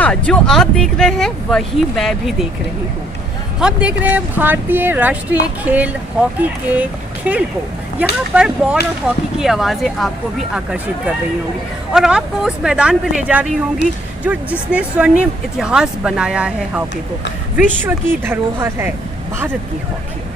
हाँ, जो आप देख रहे हैं वही मैं भी देख रही हूँ। हम देख रहे हैं भारतीय राष्ट्रीय खेल हॉकी के खेल को। यहाँ पर बॉल और हॉकी की आवाज़ें आपको भी आकर्षित कर रही होंगी और आपको उस मैदान पे ले जा रही होंगी जिसने स्वर्णिम इतिहास बनाया है हॉकी को। विश्व की धरोहर है भारत की हॉकी।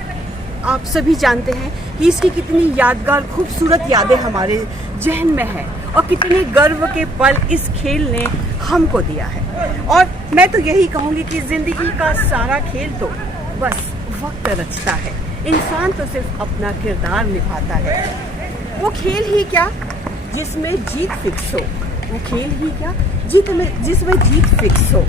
आप सभी जानते हैं कि इसकी कितनी यादगार खूबसूरत यादें हमारे जहन में है और कितने गर्व के पल इस खेल ने हमको दिया है। और मैं तो यही कहूँगी कि ज़िंदगी का सारा खेल तो बस वक्त रचता है, इंसान तो सिर्फ अपना किरदार निभाता है। वो खेल ही क्या जिसमें जीत फिक्स हो, वो खेल ही क्या जिसमें जीत फिक्स हो।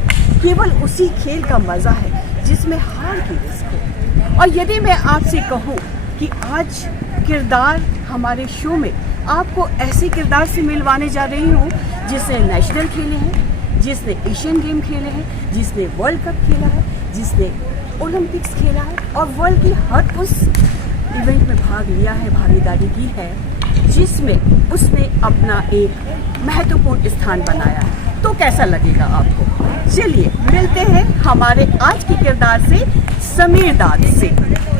केवल उसी खेल का मज़ा है जिसमें हार की रिस्क हो। और यदि मैं आपसे कहूँ कि आज किरदार हमारे शो में आपको ऐसे किरदार से मिलवाने जा रही हूँ जिसने नेशनल खेले हैं, जिसने एशियन गेम खेले हैं, जिसने वर्ल्ड कप खेला है, जिसने ओलंपिक्स खेला है और वर्ल्ड की हर उस इवेंट में भाग लिया है, भागीदारी की है जिसमें उसने अपना एक महत्वपूर्ण स्थान बनाया है। तो कैसा लगेगा आपको? चलिए मिलते हैं हमारे आज के किरदार से, समीर दाद से।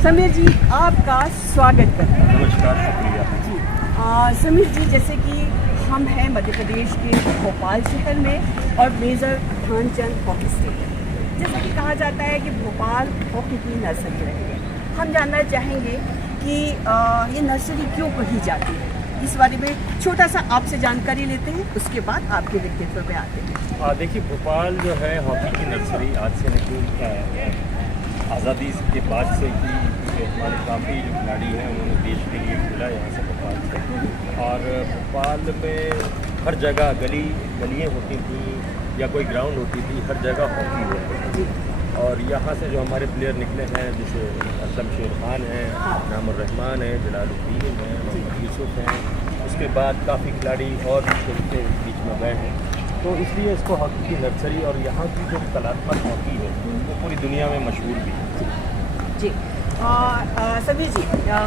समीर जी, आपका स्वागत करते हैं। नमस्कार, शुक्रिया जी। समीर जी, जैसे कि हम हैं मध्य प्रदेश के भोपाल शहर में और मेजर ध्यानचंद हॉकी स्टेडियम। जैसा कि कहा जाता है कि भोपाल हॉकी की नर्सरी रही है। हम जानना चाहेंगे कि ये नर्सरी क्यों कही जाती है, इस बारे में छोटा सा आपसे जानकारी लेते हैं, उसके बाद आपके व्यक्तित्व पे आते हैं। देखिए, भोपाल जो है हॉकी की नर्सरी आज से नहीं, आज़ादी के बाद से ही हमारे काफ़ी जो खिलाड़ी हैं उन्होंने देश के लिए खेला यहाँ से भोपाल से। और भोपाल में हर जगह गलियाँ होती थी या कोई ग्राउंड होती थी, हर जगह हॉकी होती थी। और यहाँ से जो हमारे प्लेयर निकले हैं, जैसे असलम शेर खान है, नामुर रहमान है, जलालुद्दीन है, मोहम्मद यूसुफ हैं, उसके बाद काफ़ी खिलाड़ी और खेल के बीच में गए हैं। तो इसलिए इसको हॉकी की नर्सरी, और यहाँ की जो कलात्मक हॉकी है वो पूरी दुनिया में मशहूर भी है। जी, सभी जी,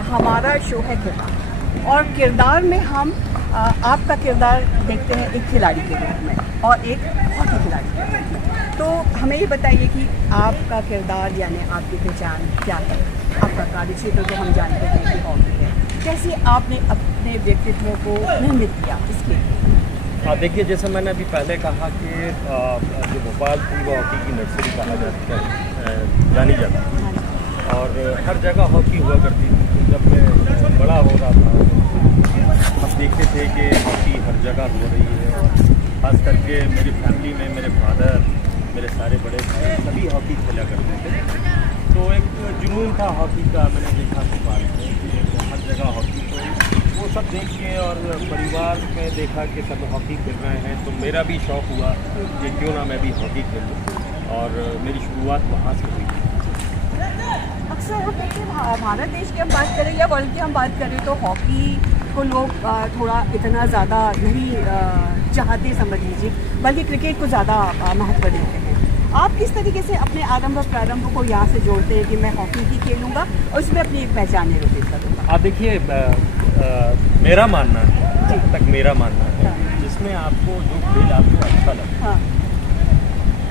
हमारा शो है किरदार, और किरदार में हम आपका किरदार देखते हैं एक खिलाड़ी के रूप में और एक हॉकी खिलाड़ी के रूप में। तो हमें ये बताइए कि आपका किरदार यानी आपकी पहचान क्या है, आपका कार्यक्षेत्र तो हम जानते हैं कि हॉकी है, कैसे आपने अपने व्यक्तित्व को निर्मित किया इसके? देखिए, जैसे मैंने अभी पहले कहा कि जो भोपाल थी वो हॉकी की नर्सरी कहा जाता है, जानी जाती है और हर जगह हॉकी हुआ करती थी। जब मैं बड़ा हो रहा था हम देखते थे कि हॉकी हर जगह हो रही है, और ख़ास करके मेरी फैमिली में मेरे फादर, मेरे सारे बड़े भाई सभी हॉकी खेला करते थे। तो एक जुनून था हॉकी का, मैंने देखा भोपाल में कि हर जगह हॉकी, तो वो सब देख के और परिवार में देखा कि सब हॉकी खेल रहे हैं, तो मेरा भी शौक़ हुआ कि क्यों ना मैं भी हॉकी खेलूँ, और मेरी शुरुआत वहाँ से हुई। अक्सर हम देखते हैं भारत देश की हम बात करें या वर्ल्ड की हम बात करें तो हॉकी को लोग थोड़ा इतना ज़्यादा नहीं चाहते समझ लीजिए, बल्कि क्रिकेट को ज़्यादा महत्व देते हैं। आप किस तरीके से अपने प्रारंभ को यहाँ से जोड़ते हैं कि मैं हॉकी ही खेलूँगा और उसमें अपनी एक पहचान निर्मित करूँगा? देखिए, मेरा मानना है, जब तक मेरा मानना है, जिसमें आपको जो खेल आपको अच्छा लगता है।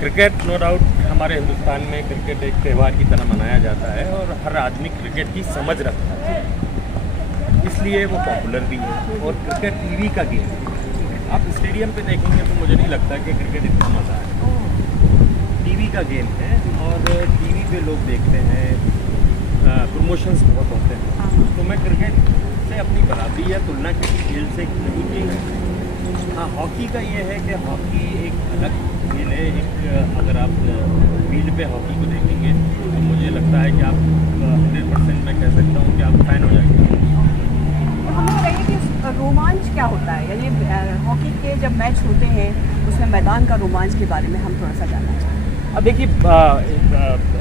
क्रिकेट नो डाउट हमारे हिंदुस्तान में क्रिकेट एक त्यौहार की तरह मनाया जाता है और हर आदमी क्रिकेट की समझ रखता है, इसलिए वो पॉपुलर भी है। और क्रिकेट टीवी का गेम है, आप स्टेडियम पे देखेंगे तो मुझे नहीं लगता कि क्रिकेट इतना मज़ा है। टीवी का गेम है और टीवी पे लोग देखते हैं, प्रमोशंस बहुत होते हैं, तो मैं क्रिकेट से अपनी बराबरी या तुलना किसी खेल से नहीं की। हाँ, हॉकी का ये है कि हॉकी एक अलग खेल है। एक अगर आप फील्ड पे हॉकी को देखेंगे तो मुझे लगता है कि आप 100% मैं कह सकता हूँ कि आप फैन हो जाएंगे। हमें बताइए कि रोमांच क्या होता है, यानी हॉकी के जब मैच होते हैं उसमें मैदान का रोमांच के बारे में हम थोड़ा सा जानना चाहते हैं। अब देखिए,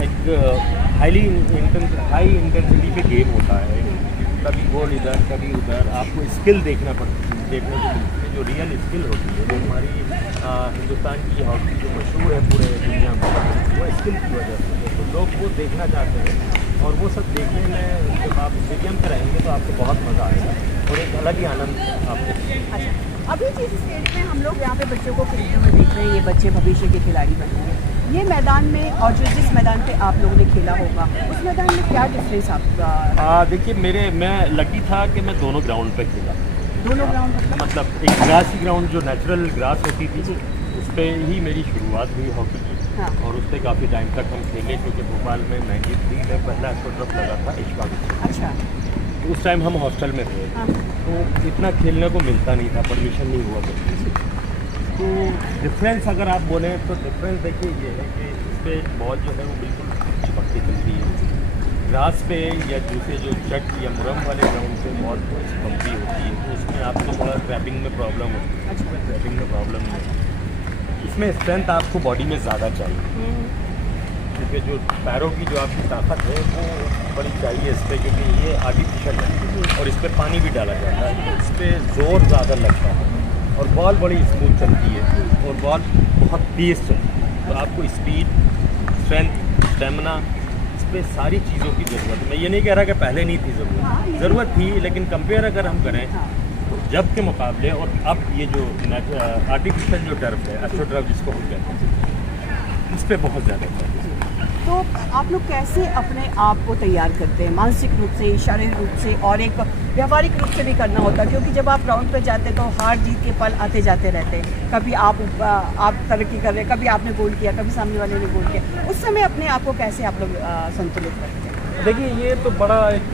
एक हाई इंटेंसिटी पे गेम होता है, कभी गोल इधर कभी उधर, आपको स्किल देखने को मिलती है, जो रियल स्किल होती है। जो हमारी हिंदुस्तान की हॉकी जो मशहूर है पूरे दुनिया में, वो स्किल की वजह से, तो लोग वो देखना चाहते हैं। और वो सब देखने में जब आप स्टेडियम पे रहेंगे तो आपको बहुत मज़ा आएगा और एक अलग ही आनंद आपको। अच्छा, अभी जिस स्टेज में हम लोग यहाँ पे बच्चों को खेलते हुए देख रहे हैं, ये बच्चे भविष्य के खिलाड़ी बनेंगे, ये मैदान में और जो जिस मैदान पे आप लोगों ने खेला होगा उस मैदान में क्या डिफरेंस आपका? देखिए मैं लकी था कि मैं दोनों ग्राउंड पे खेला। दोनों ग्राउंड मतलब एक ग्रास की ग्राउंड जो नेचुरल ग्रास होती थी उस पर ही मेरी शुरुआत हुई हॉकी की। हाँ। और उस पर काफ़ी टाइम तक हम खेले, क्योंकि भोपाल में 93 में पहला एस्ट्रोटर्फ लगा था इश्क। अच्छा। तो उस टाइम हम हॉस्टल में थे। हाँ। तो इतना खेलने को मिलता नहीं था, परमिशन नहीं हुआ करती। तो डिफरेंस अगर आप बोलें तो डिफरेंस देखिए ये है कि इस पर बॉल जो है वो बिल्कुल चिपकती चलती है। ग्रास पे या दूसरे जो चट या मुरम वाले ग्राउंड पे बॉल थोड़ी सी बम्पी होती है, तो उसमें आपको थोड़ा ट्रैपिंग में प्रॉब्लम होती है। अच्छा, ट्रैपिंग में प्रॉब्लम नहीं है। इसमें स्ट्रेंथ आपको बॉडी में ज़्यादा चाहिए, क्योंकि जो पैरों की जो आपकी ताकत है वो बड़ी चाहिए इस पर, क्योंकि ये आर्टिफिशियल है और इस पर पानी भी डाला जाता है, तो इस पर ज़ोर ज़्यादा लगता है और बॉल बड़ी स्मूथ चलती है और बॉल बहुत तेज़ चलती है। तो आपको स्पीड, स्ट्रेंथ, स्टेमिना, इस पर सारी चीज़ों की ज़रूरत है। मैं ये नहीं कह रहा कि पहले नहीं थी ज़रूरत थी, लेकिन कंपेयर अगर हम करें तो जब के मुकाबले और अब ये जो आर्टिफिशियल जो टर्फ है, एस्ट्रोटर्फ जिसको हम कहते हैं, इस पर बहुत ज़्यादा चाहिए। तो आप लोग कैसे अपने आप को तैयार करते हैं मानसिक रूप से, शारीरिक रूप से और एक व्यावहारिक रूप से भी करना होता है, क्योंकि जब आप ग्राउंड पे जाते तो हार जीत के पल आते जाते रहते हैं। कभी आप तरक्की कर रहे हैं, कभी आपने गोल किया, कभी सामने वाले ने गोल किया। उस समय अपने आप को कैसे आप लोग संतुलित रखते हैं? देखिए ये तो बड़ा एक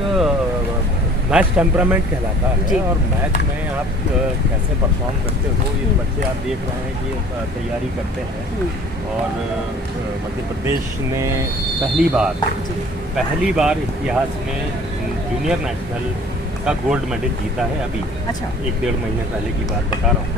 मैच टेम्परामेंट कहलाता है और मैच में आप कैसे परफॉर्म करते हो, ये बच्चे आप देख रहे हैं कि तैयारी करते हैं। और मध्य प्रदेश ने पहली बार इतिहास में जूनियर नेशनल का गोल्ड मेडल जीता है अभी। अच्छा। 1-1.5 महीने पहले की बात बता रहा हूँ।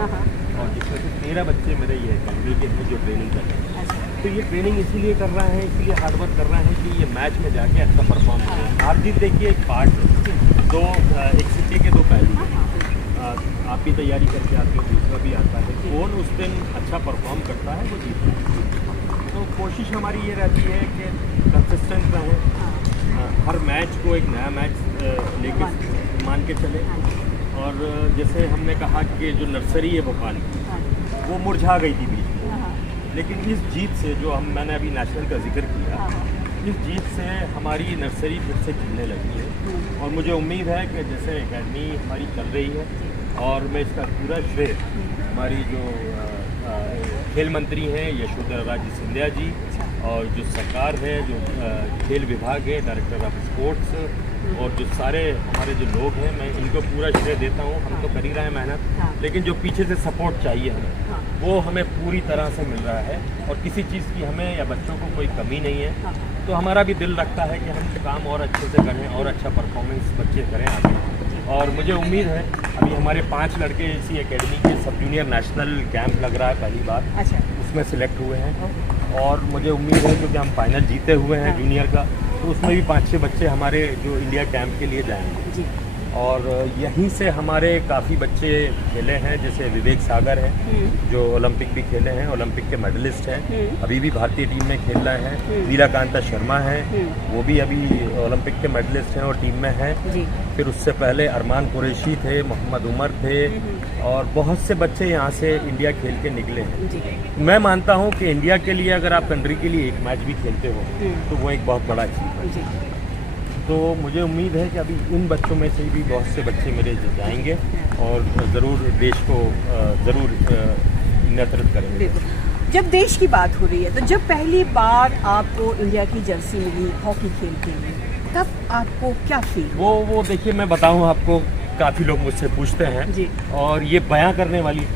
और जिसमें से 13 बच्चे मेरे ये अकेडमी के हैं जो ट्रेनिंग कर रहे हैं। अच्छा। तो ये ट्रेनिंग इसीलिए कर रहे हैं, इसीलिए हार्डवर्क कर रहे हैं कि ये मैच में जाके अच्छा परफॉर्म करें। हार जीत देखिए एक पार्ट है, एक सिक्के के दो पहलू। आप भी तैयारी करके आते हो, दूसरा भी आता है, कौन उस दिन अच्छा परफॉर्म करता है वो जीतता है। तो कोशिश हमारी ये रहती है कि कंसिस्टेंट रहें, हर मैच को एक नया मैच लेके मान के चले। और जैसे हमने कहा कि जो नर्सरी है भोपाल की वो मुरझा गई थी बीच में, लेकिन इस जीत से जो मैंने अभी नेशनल का जिक्र किया, इस जीत से हमारी नर्सरी फिर से खिलने लगी है। और मुझे उम्मीद है कि जैसे एकेडमी हमारी चल रही है, और मैं इसका पूरा श्रेय हमारी जो खेल मंत्री हैं यशोधरा राजे सिंधिया जी, और जो सरकार है, जो खेल विभाग है, डायरेक्टर ऑफ स्पोर्ट्स, और जो सारे हमारे जो लोग हैं, मैं इनको पूरा श्रेय देता हूँ। हम तो कर ही रहे हैं मेहनत, लेकिन जो पीछे से सपोर्ट चाहिए हमें वो हमें पूरी तरह से मिल रहा है, और किसी चीज़ की हमें या बच्चों को कोई कमी नहीं है। तो हमारा भी दिल रखता है कि हम काम और अच्छे से करें और अच्छा परफॉर्मेंस बच्चे करें आगे। और मुझे उम्मीद है अभी हमारे 5 लड़के इसी एकेडमी के सब जूनियर नेशनल कैंप लग रहा है पहली बार। अच्छा। उसमें सिलेक्ट हुए हैं, और मुझे उम्मीद है क्योंकि हम फाइनल जीते हुए हैं जूनियर का, तो उसमें भी 5-6 बच्चे हमारे जो इंडिया कैंप के लिए जाएंगे जी। और यहीं से हमारे काफ़ी बच्चे खेले हैं, जैसे विवेक सागर है जो ओलंपिक भी खेले हैं, ओलंपिक के मेडलिस्ट हैं, अभी भी भारतीय टीम में खेल रहे हैं। वीराकांता शर्मा है, वो भी अभी ओलंपिक के मेडलिस्ट हैं और टीम में हैं। फिर उससे पहले अरमान कुरैशी थे, मोहम्मद उमर थे, और बहुत से बच्चे यहाँ से इंडिया खेल के निकले हैं। मैं मानता हूँ कि इंडिया के लिए अगर आप कंट्री के लिए एक मैच भी खेलते हो तो वो एक बहुत बड़ा अचीवमेंट है। तो मुझे उम्मीद है कि अभी इन बच्चों में से भी बहुत से बच्चे मेरे जाएंगे और ज़रूर देश को ज़रूर नेतृत्व करेंगे। जब देश की बात हो रही है, तो जब पहली बार आपको इंडिया की जर्सी मिली हॉकी खेल के लिए, तब आपको क्या फील? वो देखिए मैं बताऊं आपको, काफ़ी लोग मुझसे पूछते हैं जी। और ये बयां करने वाली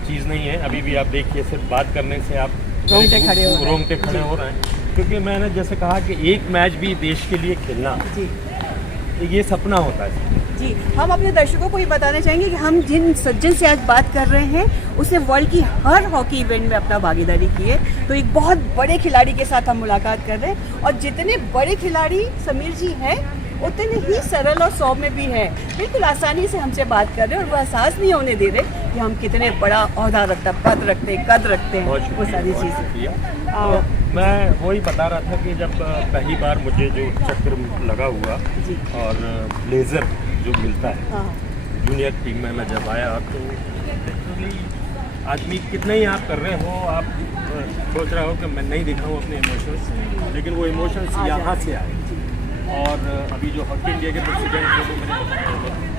चीज़ नहीं है। अभी भी आप देखिए, सिर्फ बात करने से आप रोंगटे खड़े हो रहे हैं, क्योंकि मैंने जैसे कहा कि एक मैच भी देश के लिए खेलना जी, ये सपना होता है जी। हम अपने दर्शकों को ये बताना चाहेंगे कि हम जिन सज्जन से आज बात कर रहे हैं उसने वर्ल्ड की हर हॉकी इवेंट में अपना भागीदारी की है। तो एक बहुत बड़े खिलाड़ी के साथ हम मुलाकात कर रहे हैं, और जितने बड़े खिलाड़ी समीर जी हैं उतने ही सरल और सौम्य भी है। बिल्कुल आसानी से हमसे बात कर रहे हैं और वो एहसास नहीं होने दे रहे कि हम कितने बड़ा ओहदा रखते, कद रखते हैं, वो सारी चीज़ें। तो मैं वही बता रहा था कि जब पहली बार मुझे जो चक्र लगा हुआ और ब्लेजर जो मिलता है जूनियर टीम में मैं जब आया तो लिटरली आदमी कितना ही आप कर रहे हो, आप सोच रहे हो कि मैं नहीं दिखाऊं अपने इमोशंस, लेकिन वो इमोशंस यहाँ से आए। और अभी जो हॉकी इंडिया के प्रेसिडेंट थे वो मेरे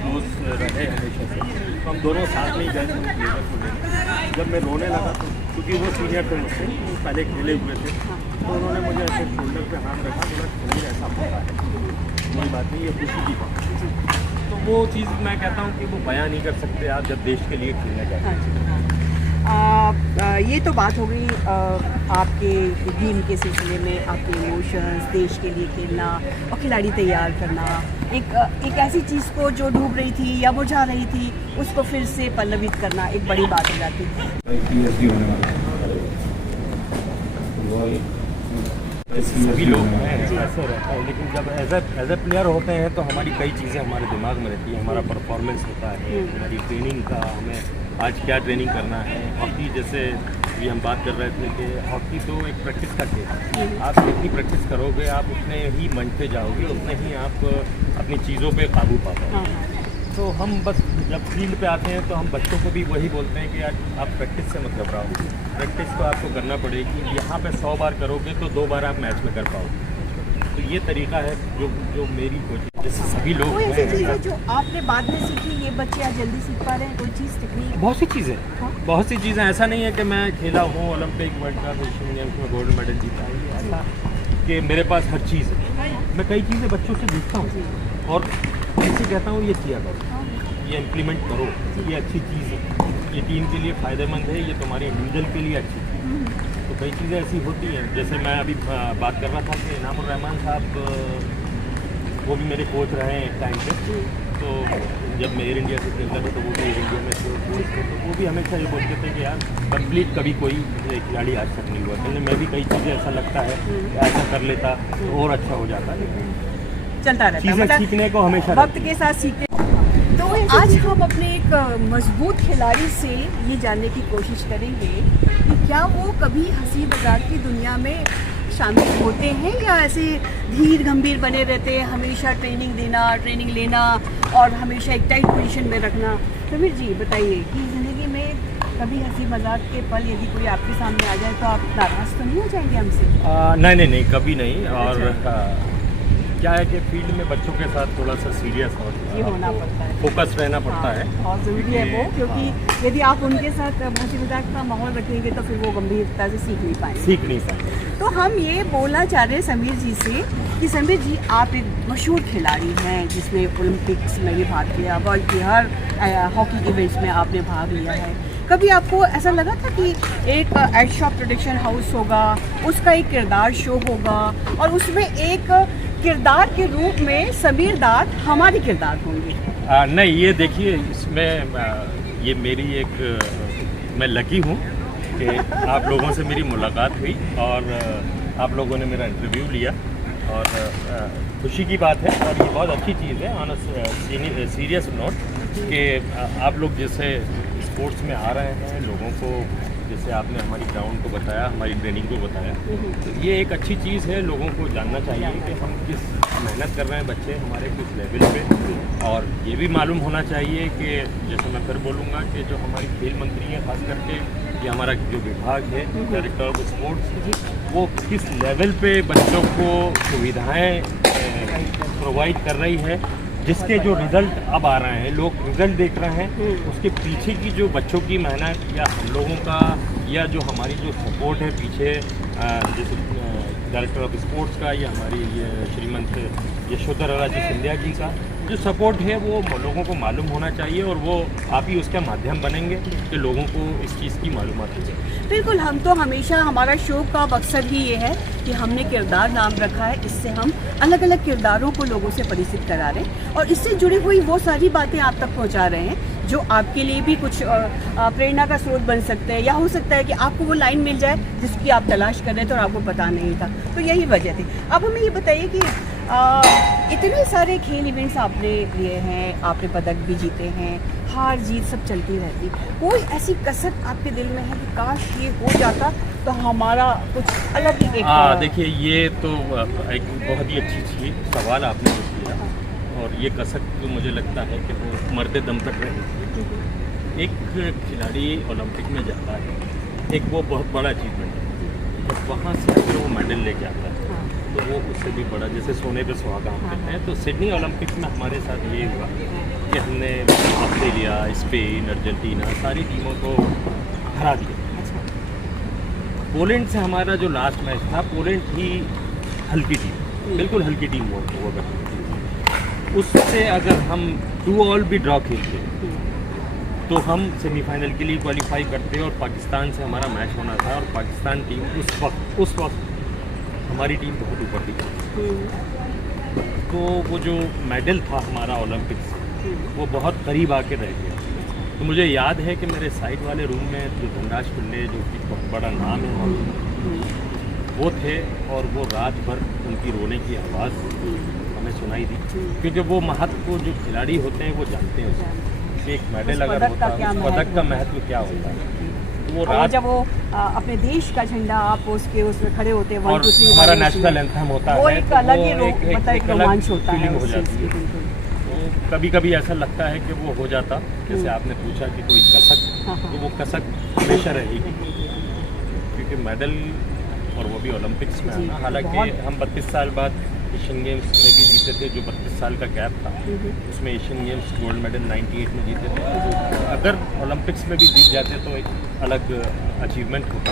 क्लोज रहे हमेशा से, तो हम दोनों साथ में ही गए थे ब्लेजर को लेने। जब मैं रोने लगा तो क्योंकि वो सीनियर थे मुझसे, पहले खेले हुए थे, तो उन्होंने मुझे ऐसे शोल्डर पे हाथ रखा, बोला शरीर ऐसा होता है, कोई बात नहीं, ये खुशी की बात है। तो वो चीज़ मैं कहता हूँ कि वो बयां नहीं कर सकते आप जब देश के लिए खेलने जाते हैं। ये तो बात हो गई आपके गेम के सिलसिले में, आपके इमोशंस, देश के लिए खेलना और खिलाड़ी तैयार करना, एक ऐसी चीज़ को जो डूब रही थी या बुझा रही थी उसको फिर से पल्लवित करना एक बड़ी बात हो जाती है। सभी लोग हैं ऐसे रहता है, लेकिन जब एज ए प्लेयर होते हैं तो हमारी कई चीज़ें हमारे दिमाग में रहती है। हमारा परफॉर्मेंस होता है, हमारी ट्रेनिंग का, हमें आज क्या ट्रेनिंग करना है। हॉकी जैसे अभी हम बात कर रहे थे कि हॉकी तो एक प्रैक्टिस का खेल है, आप जितनी प्रैक्टिस करोगे आप उतने ही मंच पे जाओगे, उतने ही आप अपनी चीज़ों पे काबू पा पाओगे। तो हम बस जब फील्ड पे आते हैं तो हम बच्चों को भी वही बोलते हैं कि यार आप प्रैक्टिस से मत घबराओ, प्रैक्टिस तो आपको करना पड़ेगी, यहाँ पे 100 बार करोगे तो 2 बार आप मैच में कर पाओगे। तो ये तरीका है जो मेरी कोचिंग, जैसे सभी लोग कोई ऐसी चीज़ है जो आपने बाद में सीखी, ये बच्चे आज जल्दी सीख पा रहे हैं, कोई चीज़ टेक्निक? बहुत सी चीज़ें, बहुत सी चीज़ें। ऐसा नहीं है कि मैं खेला हूँ Olympic, world cup, Asian games में गोल्ड मेडल जीता है, ऐसा कि मेरे पास हर चीज़ है। मैं कई चीज़ें बच्चों से सीखता हूँ और उनसे कहता हूँ ये किया करो, ये इम्प्लीमेंट करो, ये अच्छी चीज़ है, ये टीम के लिए फ़ायदेमंद है, ये तुम्हारे इंडिविजुअल के लिए अच्छी चीज़ है। तो कई चीज़ें ऐसी होती हैं, जैसे मैं अभी बात कर रहा था कि इनामुर रहमान साहब वो भी मेरे कोच रहे हैं एक टाइम पे। तो जब मैं एयर इंडिया से खेलता था तो वो भी एयर इंडिया में कोच थे, तो वो भी हमेशा ये बोलते थे कि यार कंप्लीट कभी कोई खिलाड़ी आज तक नहीं हुआ। तो मैं भी कई चीज़ें ऐसा लगता है कि ऐसा कर लेता तो और अच्छा हो जाता, लेकिन चलता रहता है, चीज़ें सीखने को हमेशा वक्त के साथ सीखते। तो आज हम अपने एक मजबूत खिलाड़ी से ये जानने की कोशिश करेंगे कि क्या वो कभी हंसी मजाक की दुनिया में शामिल होते हैं या ऐसे धीर गंभीर बने रहते हैं, हमेशा ट्रेनिंग लेना और हमेशा एक टाइट पोजीशन में रखना। समीर जी बताइए कि ज़िंदगी में कभी हंसी मजाक के पल यदि कोई आपके सामने आ जाए तो आप नाराज़ तो नहीं हो जाएंगे हमसे? नहीं, कभी नहीं। और क्या है कि फील्ड में बच्चों के साथ थोड़ा सा सीरियस होना पड़ता है, फोकस रहना पड़ता है, बहुत ज़रूरी है वो, क्योंकि यदि आप उनके साथ हंसी मजाक का माहौल रखेंगे तो फिर वो गंभीरता से सीख नहीं पाएंगे। तो हम ये बोलना चाह रहे हैं समीर जी से कि समीर जी आप एक मशहूर खिलाड़ी हैं जिसने ओलंपिक्स में भी भाग लिया, वर्ल्ड की हर हॉकी इवेंट्स में आपने भाग लिया है। कभी आपको ऐसा लगा था कि एक एडशॉप प्रोडक्शन हाउस होगा, उसका एक किरदार शो होगा और उसमें एक किरदार के रूप में समीर दाद हमारे किरदार होंगे? नहीं, ये देखिए इसमें ये मेरी एक मैं लकी हूँ कि आप लोगों से मेरी मुलाकात हुई और आप लोगों ने मेरा इंटरव्यू लिया और खुशी की बात है और ये बहुत अच्छी चीज़ है ऑन अ सीरियस नोट कि आप लोग जैसे स्पोर्ट्स में आ रहे हैं, लोगों को जैसे आपने हमारी ग्राउंड को बताया, हमारी ट्रेनिंग को बताया, तो ये एक अच्छी चीज़ है। लोगों को जानना चाहिए कि हम किस मेहनत कर रहे हैं, बच्चे हमारे किस लेवल पे, और ये भी मालूम होना चाहिए कि जैसे मैं फिर बोलूँगा कि जो हमारी खेल मंत्री हैं, खास करके ये हमारा जो विभाग है डायरेक्टर ऑफ स्पोर्ट्स, वो किस लेवल पे बच्चों को सुविधाएँ प्रोवाइड कर रही है, जिसके जो रिज़ल्ट अब आ रहे हैं, लोग रिज़ल्ट देख रहे हैं, उसके पीछे की जो बच्चों की मेहनत या हम लोगों का या जो हमारी जो सपोर्ट है पीछे, जैसे डायरेक्टर ऑफ स्पोर्ट्स का या हमारी श्रीमंत यशोधरा राजे सिंधिया जी का जो सपोर्ट है, वो लोगों को मालूम होना चाहिए और वो आप ही उसका माध्यम बनेंगे कि लोगों को इस चीज़ की मालूमात हो जाए। बिल्कुल, हम तो हमेशा हमारा शो का मकसद ही ये है कि हमने किरदार नाम रखा है, इससे हम अलग अलग किरदारों को लोगों से परिचित करा रहे हैं और इससे जुड़ी हुई वो सारी बातें आप तक पहुंचा रहे हैं जो आपके लिए भी कुछ प्रेरणा का स्रोत बन सकते हैं, या हो सकता है कि आपको वो लाइन मिल जाए जिसकी आप तलाश कर रहे थे और आपको पता नहीं था। तो यही वजह थी। अब हमें ये बताइए कि इतने सारे खेल इवेंट्स आपने लिए हैं, आपने पदक भी जीते हैं, हार जीत सब चलती रहती, कोई ऐसी कसक आपके दिल में है कि काश ये हो जाता तो हमारा कुछ अलग ही एक देखिए ये तो एक बहुत ही अच्छी चीज़ सवाल आपने जो किया, और ये कसक तो मुझे लगता है कि वो मरते दम तक रहेगी। एक खिलाड़ी ओलंपिक में जाता है, एक वो बहुत बड़ा अचीवमेंट है, जब वहाँ से अगर वो मेडल लेके आता है तो वो उससे भी बड़ा, जैसे सोने पे सुहागा हम कहते हैं। तो सिडनी ओलंपिक्स में हमारे साथ ये हुआ कि हमने ऑस्ट्रेलिया, स्पेन, अर्जेंटीना सारी टीमों को हरा दिया। पोलैंड से हमारा जो लास्ट मैच था, पोलैंड थी हल्की टीम, बिल्कुल हल्की टीम हुआ करती थी। उससे अगर हम 2-2 भी ड्रॉ खेलते तो हम सेमीफाइनल के लिए क्वालिफाई करते, और पाकिस्तान से हमारा मैच होना था, और पाकिस्तान टीम उस वक्त हमारी टीम बहुत ऊपर थी। तो वो जो मेडल था हमारा ओलंपिक्स, वो बहुत करीब आके रह गया। तो मुझे याद है कि मेरे साइड वाले रूम में जो धनराज पिल्ले, जो कि बहुत बड़ा नाम है, वो थे, और वो रात भर उनकी रोने की आवाज़ हमें सुनाई दी, क्योंकि वो महत्व जो खिलाड़ी होते हैं वो जानते हैं कि एक मेडल अगर होता है उस पदक का महत्व क्या होता है। वो रात जब वो अपने देश का झंडा आप उसमें खड़े होते हैं, और हमारा नेशनल एंथम होता है, वो एक अलग ही रोमांच होता है हो जाती है। तो कभी कभी ऐसा लगता है कि वो हो जाता, जैसे आपने पूछा कि कोई कसक, तो वो कसक हमेशा रहेगी, क्योंकि मेडल और वो भी ओलंपिक्स में आना। हालांकि हम 32 साल बाद एशियन गेम्स में भी जीते थे, जो 32 साल का गैप था, उसमें एशियन गेम्स गोल्ड मेडल 98 में जीते थे। अगर ओलंपिक्स में भी जीत जाते तो एक अलग अचीवमेंट होता,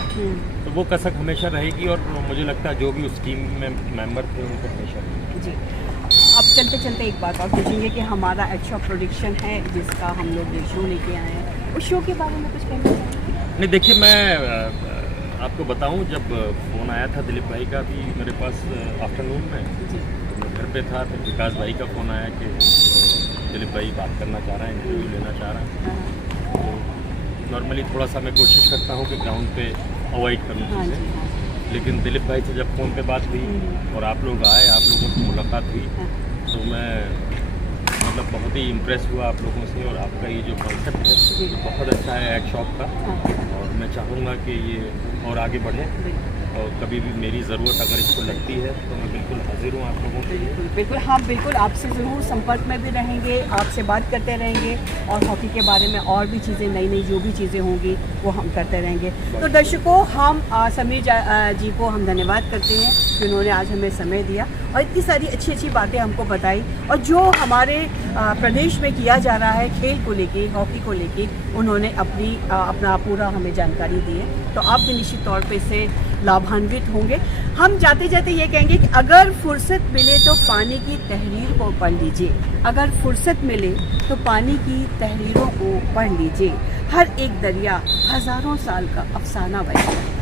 तो वो कसक हमेशा रहेगी, और मुझे लगता है जो भी उस टीम में मेंबर थे उनको हमेशा रहेगी। जी, अब चलते चलते एक बात और पूछेंगे कि हमारा अच्छा प्रोडक्शन है जिसका हम लोग ये शो लेके आए हैं, उस शो के बारे में कुछ कहना चाहेंगे? नहीं, देखिए मैं आपको बताऊं, जब फ़ोन आया था दिलीप भाई का भी मेरे पास आफ्टरनून में, तो मैं घर पे था, फिर विकास भाई का फ़ोन आया कि दिलीप भाई बात करना चाह रहे हैं, इंटरव्यू लेना चाह रहे हैं। तो नॉर्मली थोड़ा सा मैं कोशिश करता हूं कि ग्राउंड पे अवॉइड करूं चीज़ें, लेकिन दिलीप भाई से जब फ़ोन पे बात हुई और आप लोग आए, आप लोगों से मुलाकात हुई, तो मैं मतलब बहुत ही इम्प्रेस हुआ आप लोगों से, और आपका ये जो कॉन्सेप्ट है बहुत अच्छा है एग शॉप का, और मैं चाहूँगा कि ये और आगे बढ़े, और कभी भी मेरी ज़रूरत अगर इसको लगती है तो मैं बिल्कुल हाजिर हूँ आप लोगों के लिए। बिल्कुल, हाँ बिल्कुल, आपसे ज़रूर संपर्क में भी रहेंगे, आपसे बात करते रहेंगे, और हॉकी के बारे में और भी चीज़ें, नई नई जो भी चीज़ें होंगी वो हम करते रहेंगे। तो दर्शकों, हम समीर जी को हम धन्यवाद करते हैं कि उन्होंने आज हमें समय दिया और इतनी सारी अच्छी अच्छी बातें हमको बताई, और जो हमारे प्रदेश में किया जा रहा है खेल को लेके, हॉकी को लेके, उन्होंने अपना पूरा हमें जानकारी दी है। तो आप भी निश्चित तौर पे इससे लाभान्वित होंगे। हम जाते जाते ये कहेंगे कि अगर फुर्सत मिले तो पानी की तहरीर को पढ़ लीजिए, अगर फुर्सत मिले तो पानी की तहरीरों को पढ़ लीजिए। हर एक दरिया हज़ारों साल का अफसाना बन जाए।